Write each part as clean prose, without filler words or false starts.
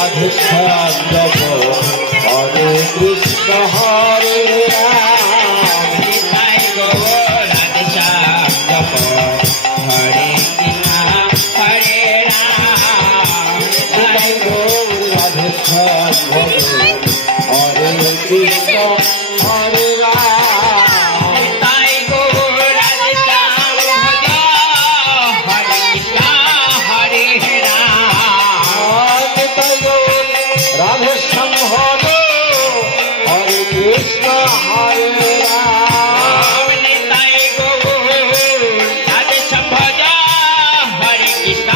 রাধে শ্যাম জপ হরে কৃষ্ণ হরে রাম নিতাই গৌর রাধে শ্যাম জপ হরে কৃষ্ণ হরে রাম নিতাই গৌর রাধে শ্যাম জপ হরে কৃষ্ণ হরে রাম নিতাই গৌর রাধে শ্যাম ভজ হরে কৃষ্ণ হরে রাম নিতাই গৌর রাধে শ্যাম হরে হরে কৃষ্ণ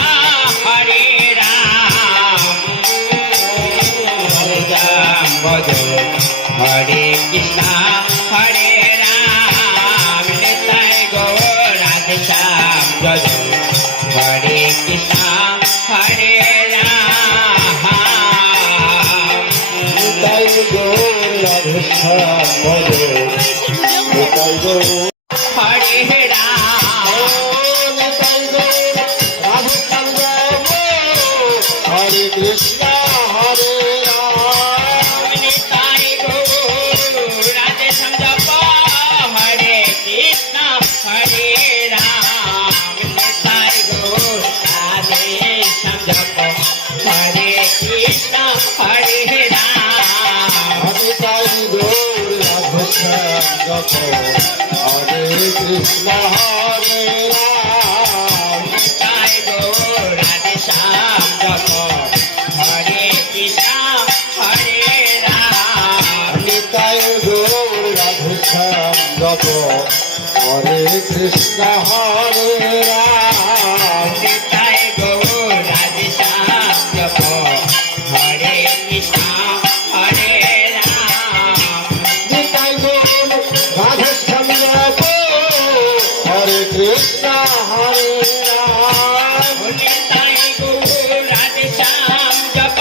হরে রাম নিতাই গৌর রাধে শ্যাম ভজ হরে কৃষ্ণ হরে রাম হরে রাম ভজ হরে কৃষ্ণ হরে রাম নিতাই গৌর রাধে শ্যাম ভজ হরে কৃষ্ণ হরে রাম নিতাই গৌর রাধে শ্যাম ভরে নিতাই গৌর হরে রাম নিতাই গৌর রাধে শ্যাম জপ হরে কৃষ্ণ হরে রাম নিতাই গৌর রাধে শ্যাম জপ হরে কৃষ্ণ হরে রাম নিতাই গৌর রাধে শ্যাম জপ হরে কৃষ্ণ হরে রাম নিতাই গৌর রাধে শ্যাম জপ হরে কৃষ্ণ হরে রাম নিতাই গৌর রাধে শ্যাম জপ হরে কৃষ্ণ হরে রাম নিতাই গৌর রাধে শ্যাম জপ হরে কৃষ্ণ হরে রাম নিতাই গৌর রাধে শ্যাম জপ হরে কৃষ্ণ হরে রাম নিতাই গৌর রাধে শ্যাম জপ হরে কৃষ্ণ হরে রাম নিতাই গৌর রাধে শ্যাম জপ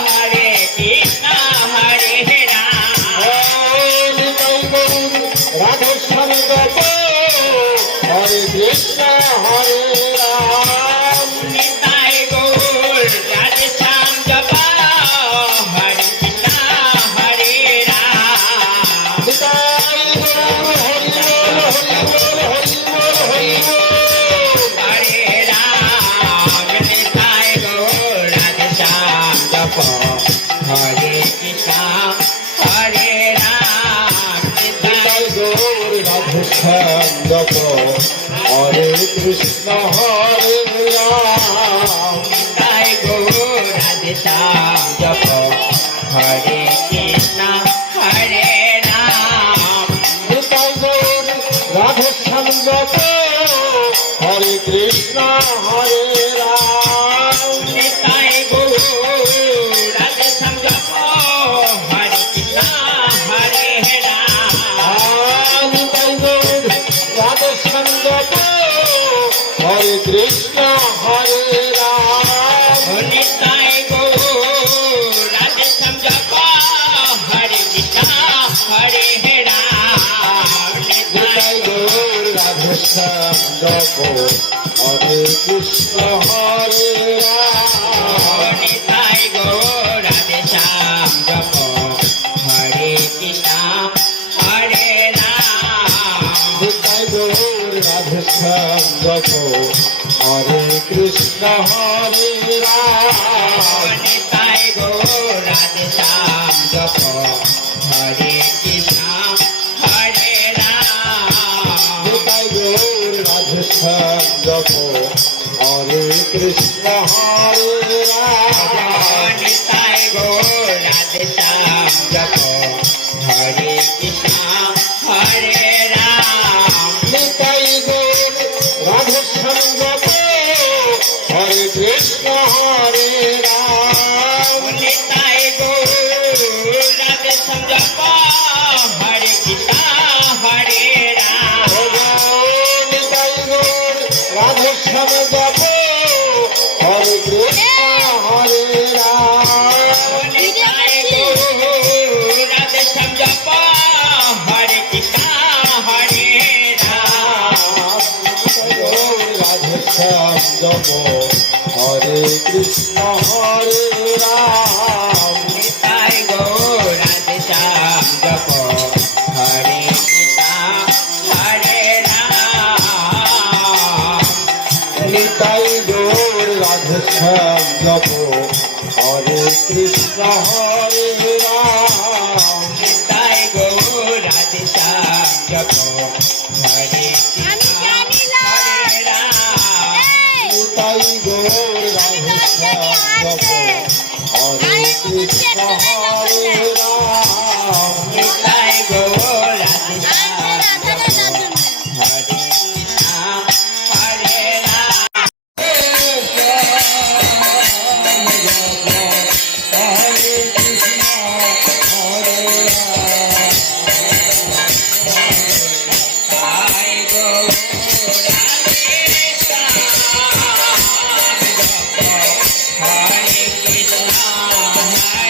হরে কৃষ্ণ হরে রাম নিতাই গৌর রাধে শ্যাম জপ হরে কৃষ্ণ হরে রাম নিতাই গৌর রাধে শ্যাম জপ হরে কৃষ্ণ হরে রাম নিতাই গৌর হরি বল হরি বল হরি বল হরি বল হরে রাম নিতাই গৌর রাধে শ্যাম জপ হরে কৃষ্ণ হরে রাম নিতাই গৌর রাধে শ্যাম জপ হরে কৃষ্ণ হরে রাম নিতাই গৌর রাধে শ্যাম জপ হরে কৃষ্ণ হরে রাম নিতাই গৌর রাধে শ্যাম জপ হরে কৃষ্ণ হরে রাম নিতাই গৌর রাধে শ্যাম জপ হরে কৃষ্ণ হরে রাম নিতাই গৌর রাধে শ্যাম জপ হরে কৃষ্ণ হরে রাম নিতাই গৌর রাধে শ্যাম জপ হরে কৃষ্ণ হরে রাম নিতাই গৌর রাধে শ্যাম জপ হরে কৃষ্ণ হরে রাম নিতাই গৌর রাধে শ্যাম জপ হরে কৃষ্ণ হরে রাম নিতাই গৌর রাধে শ্যাম জপ হরে কৃষ্ণ হরে রাম নিতাই গৌর রাধে শ্যাম জপ হরে কৃষ্ণ হরে রাম নিতাই গৌর রাধে শ্যাম জপ হরে কৃষ্ণ হরে রাম নিতাই গৌর রাধে শ্যাম জপ হরে কৃষ্ণ হরে রাম নিতাই গৌর রাধে শ্যাম জপ হরে কৃষ্ণ হরে রাম নিতাই গৌর রাধে শ্যাম জপ হরে কৃষ্ণ হরে রাম নিতাই গৌর রাধে শ্যাম জপ হরে কৃষ্ণ হরে রাম নিতাই গৌর রাধে শ্যাম জপ হরে কৃষ্ণ হরে রাম গৌর রাধে শ্যাম জপ হরে কৃষ্ণ হরে রাম নিতাই গৌর রাধে শ্যাম জপ হরে কৃষ্ণ হরে রাম নিতাই গৌর রাধে শ্যাম জপ হরে কৃষ্ণ হরে রাম নিতাই গৌর রাধে শ্যাম জপ হরে কৃষ্ণ হরে রাম নিতাই গৌর রাধে শ্যাম জপ হরে কৃষ্ণ হরে রাম নিতাই গৌর রাধে শ্যাম জপ হরে কৃষ্ণ হরে রাম হরে কৃষ্ণ হরে রাম নিতাই গৌর রাধে শ্যাম জপ হরে কৃষ্ণ হরে